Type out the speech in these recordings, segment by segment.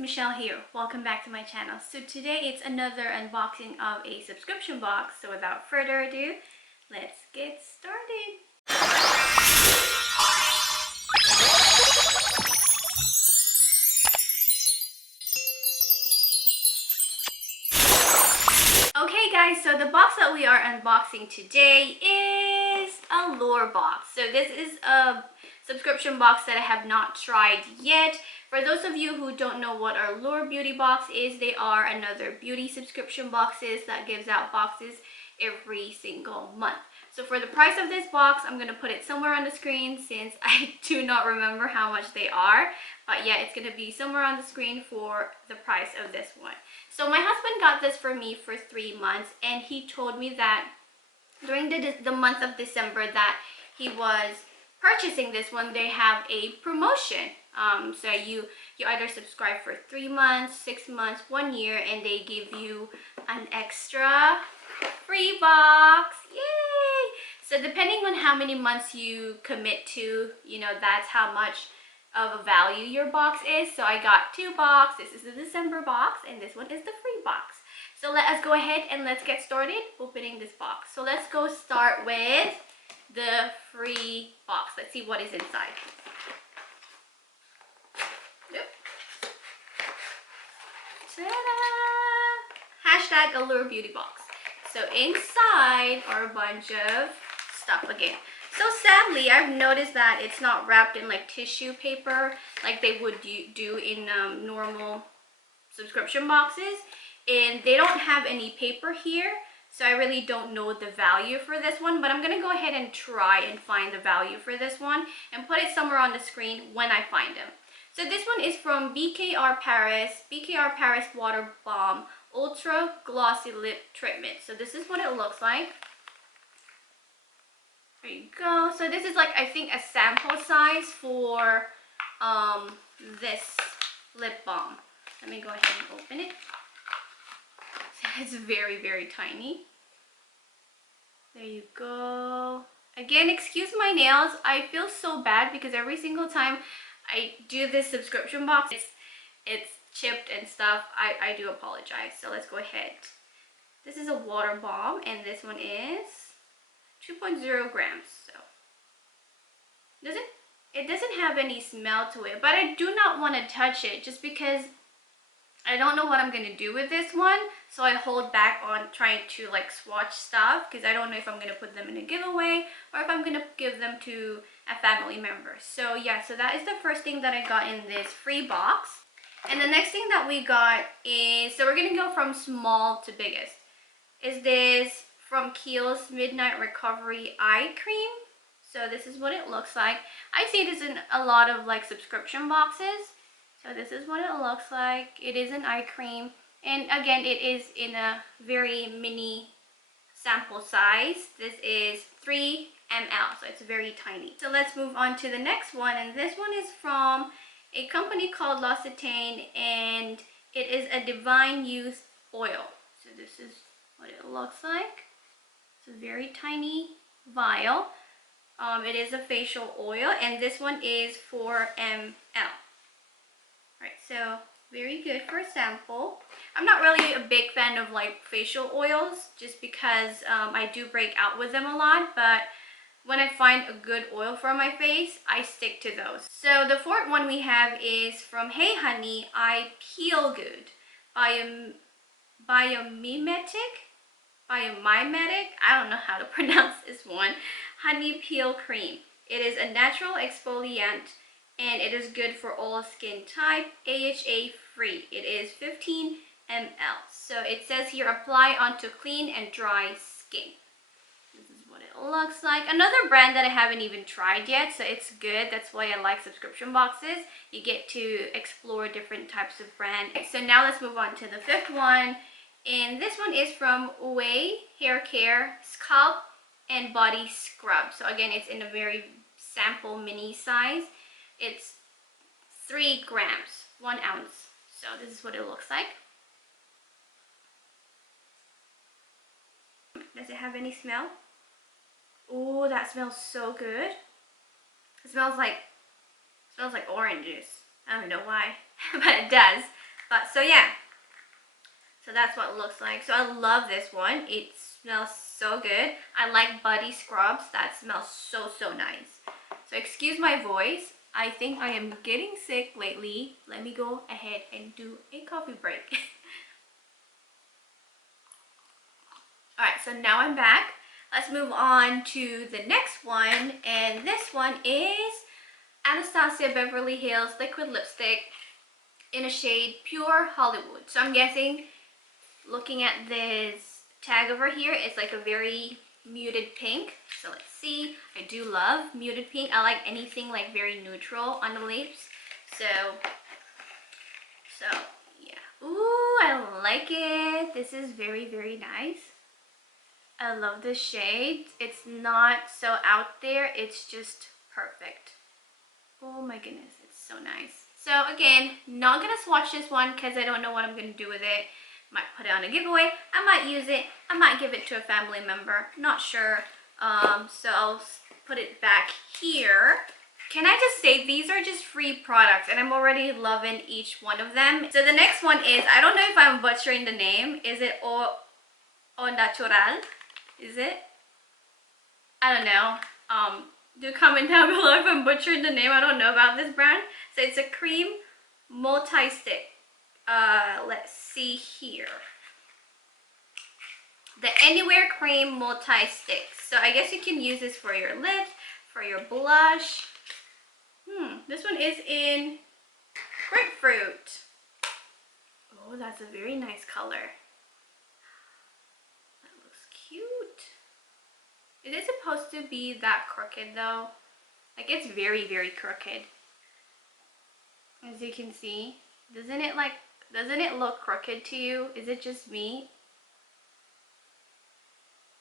Michelle here. Welcome back to my channel. So today it's another unboxing of a subscription box. So without further ado, let's get started. Okay guys, so the box that we are unboxing today is Allure Box. So this is a subscription box that I have not tried yet. For those of you who don't know what our Allure Beauty Box is, they are another beauty subscription boxes that gives out boxes every single month. So for the price of this box, I'm going to put it somewhere on the screen since I do not remember how much they are. But yeah, it's going to be somewhere on the screen for the price of this one. So my husband got this for me for 3 months, and he told me that during the month of December that he was purchasing this one, they have a promotion. So you either subscribe for 3 months, 6 months, 1 year, and they give you an extra free box. Yay! So depending on how many months you commit to, that's how much of a value your box is. So I got 2 boxes. This is the December box and this one is the free box. So let us go ahead and let's get started opening this box. So let's go start with the free box. Let's see what is inside. Yep. Ta-da! Hashtag Allure Beauty Box. So inside are a bunch of stuff again. So sadly, I've noticed that it's not wrapped in like tissue paper like they would do in normal subscription boxes. And they don't have any paper here. So I really don't know the value for this one, but I'm going to go ahead and try and find the value for this one and put it somewhere on the screen when I find them. So this one is from BKR Paris Water Balm Ultra Glossy Lip Treatment. So this is what it looks like. There you go. So this is like, I think, a sample size for this lip balm. Let me go ahead and open it. It's very, very tiny. There you go. Again, excuse my nails. I feel so bad because every single time I do this subscription box, it's chipped and stuff. I do apologize. So let's go ahead. This is a water balm and this one is 2.0 grams. So it doesn't have any smell to it, but I do not want to touch it just because I don't know what I'm going to do with this one. So I hold back on trying to like swatch stuff because I don't know if I'm going to put them in a giveaway or if I'm going to give them to a family member. So yeah, so that is the first thing that I got in this free box. And the next thing that we got is, so we're going to go from small to biggest, is this from Kiehl's Midnight Recovery Eye Cream. So this is what it looks like. I see this in a lot of like subscription boxes. So this is what it looks like. It is an eye cream. And again, it is in a very mini sample size. This is 3 ml, so it's very tiny. So let's move on to the next one. And this one is from a company called L'Occitane, and it is a Divine Youth Oil. So this is what it looks like. It's a very tiny vial. It is a facial oil, and this one is 4 ml. Right, so very good for a sample. I'm not really a big fan of like facial oils just because I do break out with them a lot, but when I find a good oil for my face, I stick to those. So the fourth one we have is from Hey Honey I Peel Good Biomimetic. I don't know how to pronounce this one. Honey Peel Cream. It is a natural exfoliant and it is good for all skin type, AHA free. It is 15 ml. So it says here, apply onto clean and dry skin. This is what it looks like. Another brand that I haven't even tried yet, so it's good. That's why I like subscription boxes. You get to explore different types of brands. Okay, so now let's move on to the fifth one. And this one is from Ouai Hair Care Scalp and Body Scrub. So again, it's in a very sample mini size. It's 3 grams, 1 ounce. So this is what it looks like. Does it have any smell? Oh, that smells so good. It smells like orange juice. I don't know why, but it does. But so yeah, so that's what it looks like. So I love this one. It smells so good. I like body scrubs that smell so nice. So excuse my voice. I think I am getting sick lately. Let me go ahead and do a coffee break. Alright, so now I'm back. Let's move on to the next one. And this one is Anastasia Beverly Hills Liquid Lipstick in a shade Pure Hollywood. So I'm guessing, looking at this tag over here, it's like a very muted pink. So let's see. I do love muted pink. I like anything like very neutral on the lips. So yeah. Ooh, I like it. This is very nice. I love this shade. It's not so out there. It's just perfect. Oh my goodness, it's so nice. So again, not gonna swatch this one because I don't know what I'm gonna do with it. Might put it on a giveaway. I might use it. I might give it to a family member. Not sure. So I'll put it back here. Can I just say, these are just free products and I'm already loving each one of them. So the next one is, I don't know if I'm butchering the name. Is it Au Natural? Is it? I don't know. Do comment down below if I'm butchering the name. I don't know about this brand. So it's a cream multi-stick. Let's see here. The Anywhere Cream Multi-Stick. So I guess you can use this for your lips, for your blush. This one is in grapefruit. Oh, that's a very nice color. That looks cute. Is it supposed to be that crooked though? Like, it's very crooked. As you can see. Doesn't it look crooked to you? Is it just me?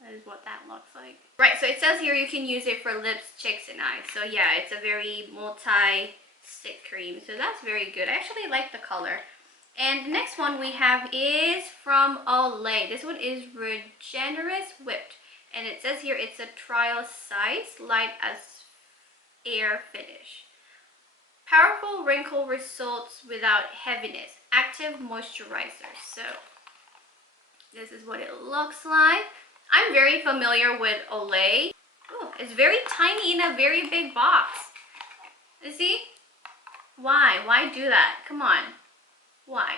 That is what that looks like. Right, so it says here you can use it for lips, cheeks, and eyes. So yeah, it's a very multi-stick cream. So that's very good. I actually like the color. And the next one we have is from Olay. This one is Regenerous Whipped. And it says here it's a trial size, light as air finish. Powerful wrinkle results without heaviness. Active moisturizer. So this is what it looks like. I'm very familiar with Olay. Oh, it's very tiny in a very big box. You see? Why? Why do that? Come on. Why?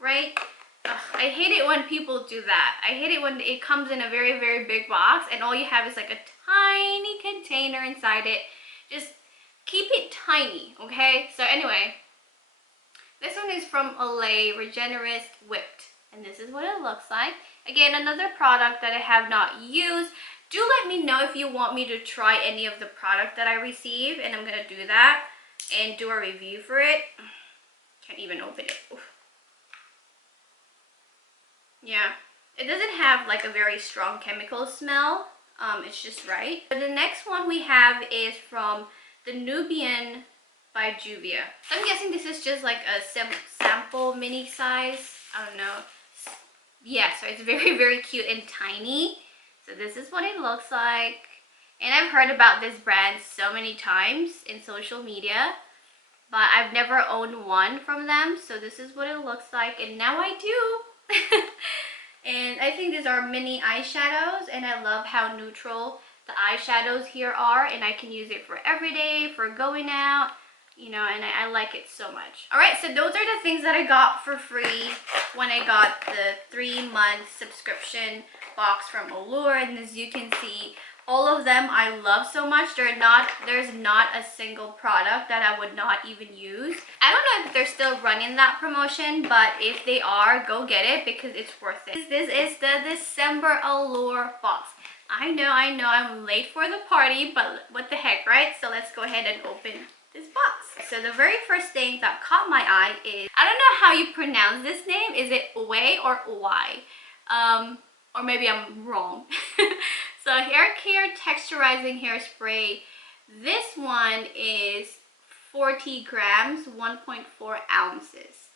Right? Ugh, I hate it when people do that. I hate it when it comes in a very big box and all you have is like a tiny container inside it. Just keep it tiny, okay? So anyway, this one is from Olay, Regenerous Whipped. And this is what it looks like. Again, another product that I have not used. Do let me know if you want me to try any of the product that I receive. And I'm going to do that and do a review for it. Can't even open it. Oof. Yeah, it doesn't have like a very strong chemical smell. It's just right. But the next one we have is from the Nubian by Juvia. So I'm guessing this is just like a sample mini size. I don't know. Yeah, so it's very cute and tiny. So this is what it looks like. And I've heard about this brand so many times in social media, but I've never owned one from them. So this is what it looks like, and now I do. And I think these are mini eyeshadows, and I love how neutral the eyeshadows here are, and I can use it for everyday, for going out, you know, and I like it so much. All right, so those are the things that I got for free when I got the 3-month subscription box from Allure. And as you can see, all of them I love so much. There's not a single product that I would not even use. I don't know if they're still running that promotion, but if they are, go get it because it's worth it. This is the December Allure box. I know I'm late for the party, but what the heck, right? So let's go ahead and open this box. So the very first thing that caught my eye is, I don't know how you pronounce this name. Is it Uwe or Uwai? Or maybe I'm wrong. So hair care texturizing hairspray. This one is 40 grams, 1.4 ounces.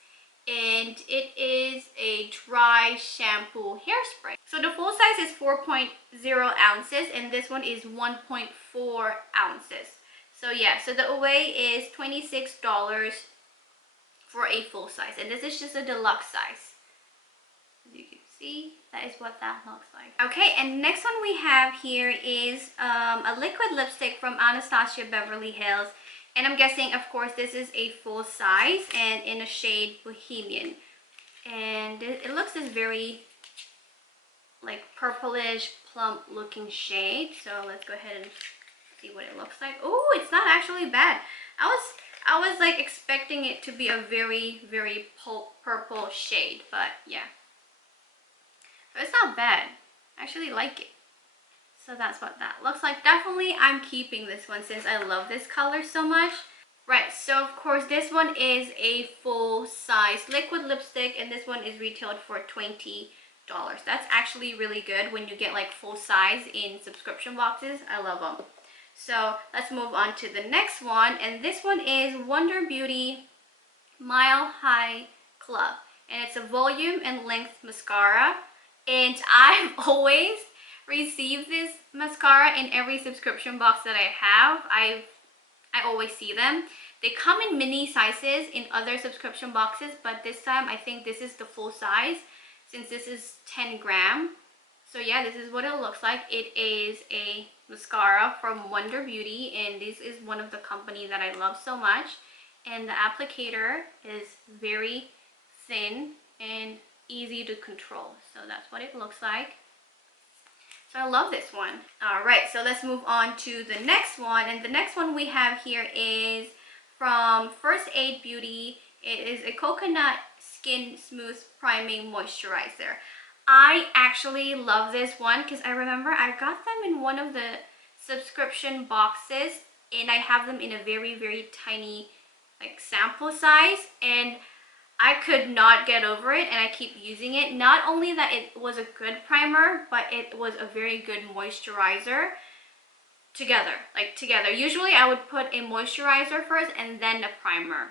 And it is a dry shampoo hairspray. So the full size is 4.0 ounces and this one is 1.4 ounces. So yeah, so the Away is $26 for a full size, and this is just a deluxe size. As you can see, that is what that looks like. Okay, and next one we have here is a liquid lipstick from Anastasia Beverly Hills, and I'm guessing, of course, this is a full size and in a shade Bohemian, and it looks this very like purplish plump looking shade. So let's go ahead and see what it looks like. Oh, it's not actually bad. I was like expecting it to be a very purple shade, but yeah, so it's not bad. I actually like it. So that's what that looks like. Definitely I'm keeping this one since I love this color so much. Right, so of course this one is a full size liquid lipstick, and this one is retailed for $20. That's actually really good when you get like full size in subscription boxes. I love them. So let's move on to the next one, and this one is Wonder Beauty Mile High Club, and it's a volume and length mascara, and I've always received this mascara in every subscription box that I have. I always see them. They come in mini sizes in other subscription boxes, but this time I think this is the full size since this is 10 gram. So yeah, this is what it looks like. It is a mascara from Wonder Beauty, and this is one of the company that I love so much. And the applicator is very thin and easy to control. So that's what it looks like. So I love this one. All right, so let's move on to the next one. And the next one we have here is from First Aid Beauty. It is a coconut skin smooth priming moisturizer. I actually love this one because I remember I got them in one of the subscription boxes, and I have them in a very tiny like sample size, and I could not get over it, and I keep using it. Not only that it was a good primer, but it was a very good moisturizer together. Usually I would put a moisturizer first and then a primer,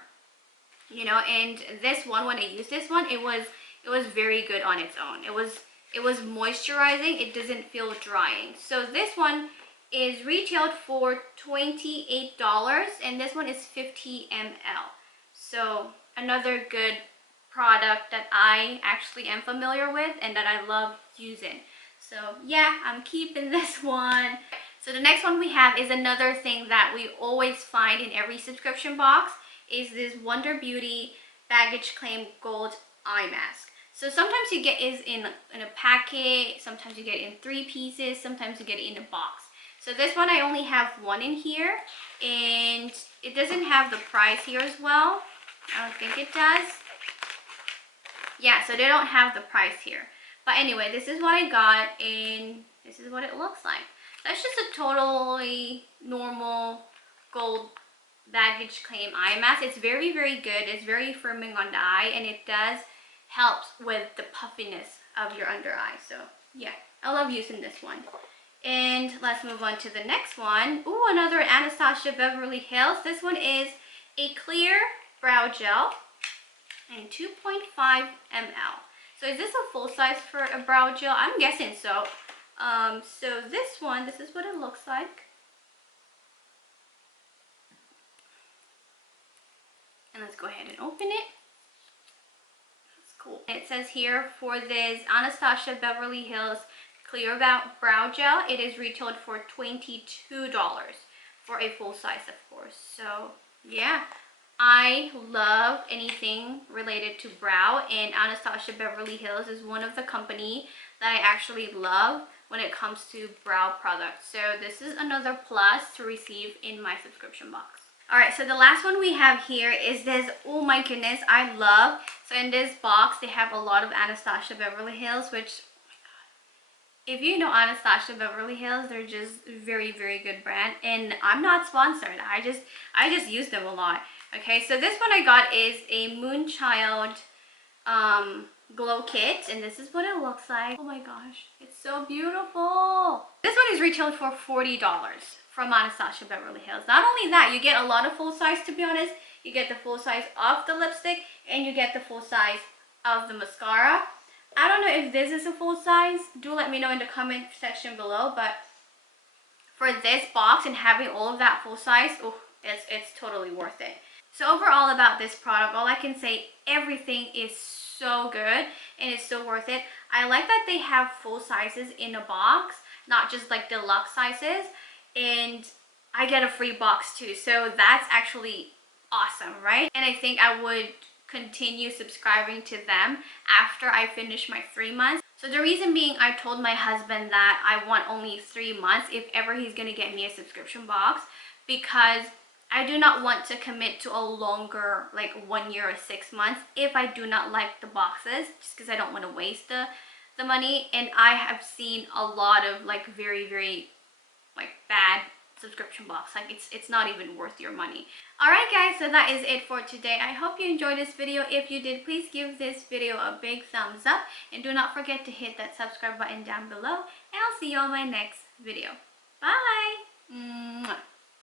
you know, and this one, when I used this one, it was very good on its own. It was moisturizing. It doesn't feel drying. So this one is retailed for $28, and this one is 50 ml. So another good product that I actually am familiar with and that I love using. So yeah, I'm keeping this one. So the next one we have is another thing that we always find in every subscription box, is this Wonder Beauty Baggage Claim Gold Eye Mask. So sometimes you get it in a packet, sometimes you get it in 3 pieces, sometimes you get it in a box. So this one I only have one in here, and it doesn't have the price here as well. I don't think it does. Yeah, so they don't have the price here. But anyway, this is what I got, and this is what it looks like. That's just a totally normal gold baggage claim eye mask. It's very good. It's very firming on the eye, and it does help with the puffiness of your under eye. So yeah, I love using this one. And let's move on to the next one. Ooh, another Anastasia Beverly Hills. This one is a clear brow gel and 2.5 ml. So is this a full size for a brow gel? I'm guessing so. So this one, this is what it looks like. And let's go ahead and open it. That's cool. It says here, for this Anastasia Beverly Hills Clear Brow Gel, it is retailed for $22 for a full size, of course. So yeah, I love anything related to brow, and Anastasia Beverly Hills is one of the company that I actually love when it comes to brow products. So this is another plus to receive in my subscription box. Alright, so the last one we have here is this, oh my goodness, I love. So in this box, they have a lot of Anastasia Beverly Hills, which, if you know Anastasia Beverly Hills, they're just very good brand. And I'm not sponsored. I just use them a lot. Okay, so this one I got is a Moonchild glow kit, and this is what it looks like. Oh my gosh, it's so beautiful. This one is retailed for $40 from Anastasia Beverly Hills. Not only that, you get a lot of full size, to be honest. You get the full size of the lipstick, and you get the full size of the mascara. I don't know if this is a full size. Do let me know in the comment section below, but for this box and having all of that full size, oh, it's totally worth it. So overall about this product, all I can say, everything is so good and it's so worth it. I like that they have full sizes in a box, not just like deluxe sizes, and I get a free box too. So that's actually awesome, right? And I think I would continue subscribing to them after I finish my 3 months. So the reason being, I told my husband that I want only 3 months if ever he's gonna get me a subscription box, because I do not want to commit to a longer, like 1 year or 6 months, if I do not like the boxes, just because I don't want to waste the money. And I have seen a lot of like very like bad subscription box, like it's not even worth your money. All right guys, so that is it for today. I hope you enjoyed this video. If you did, please give this video a big thumbs up and do not forget to hit that subscribe button down below, and I'll see you on my next video. Bye. Mwah.